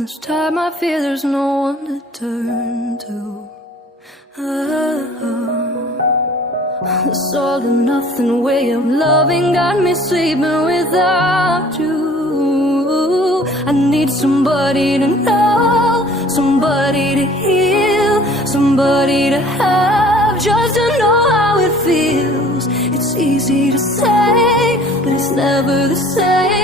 this time I fear there's no one to turn to. This all or nothing way of loving got me sleeping without you. I need somebody to know, somebody to heal, somebody to have, just to know how it feels. It's easy to say, but it's never the same.